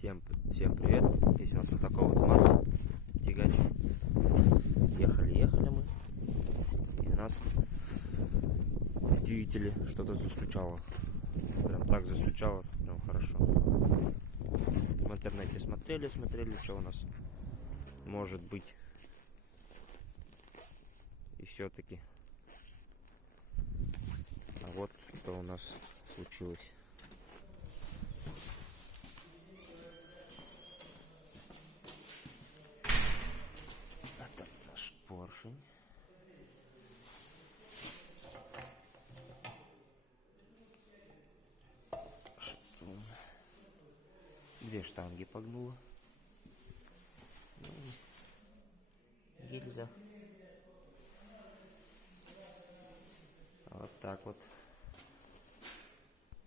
Всем привет! Здесь у нас вот такой вот МАЗ тягач. Ехали мы, и нас в двигателе что-то застучало. Прям так застучало, прям хорошо. В интернете смотрели, что у нас может быть. И все-таки. А вот что у нас случилось. Это наш поршень. Две штанги погнуло. Гильза. Вот так вот.